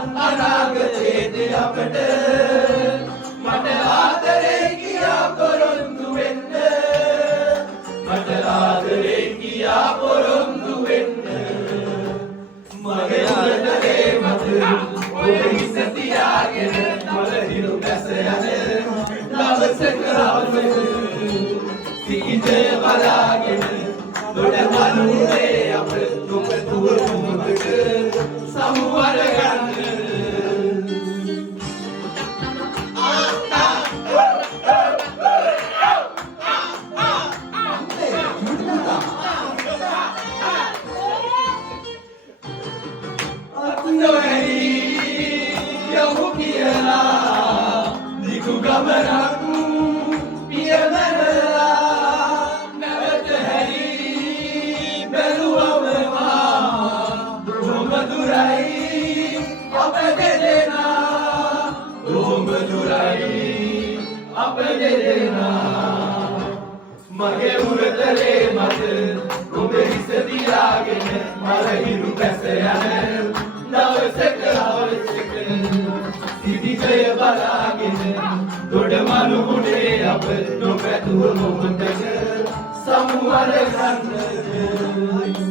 අනාගතයේදී අපට මට ආදරේ කියා පොරොන්දු වෙන්න මට ආදරේ කියා පොරොන්දු වෙන්න මගේ උදරේ මත ඔය හිස තියාගෙන මලහිරු දැස යන දවසක ආවද සීතල බලාගෙන දොඩ මනුනේ අප දුක තුරුමක සමුවර ගන්න යමු කියලා දිගු ගමනක් පියමනලා නැවත හැරි බැලුවම බොහොම දුරයි අප දෙදෙනා බොහොම දුරයි අප දෙදෙනා මගේ උරතරේ මත ඔබ හිස තියාගෙන මලහිරු පැස යන දවසක අවසක සිටිකය බලාගෙන දොඩ මනුගුණේ අප නොපැතුව මොහොතක සමුවර ගන්නද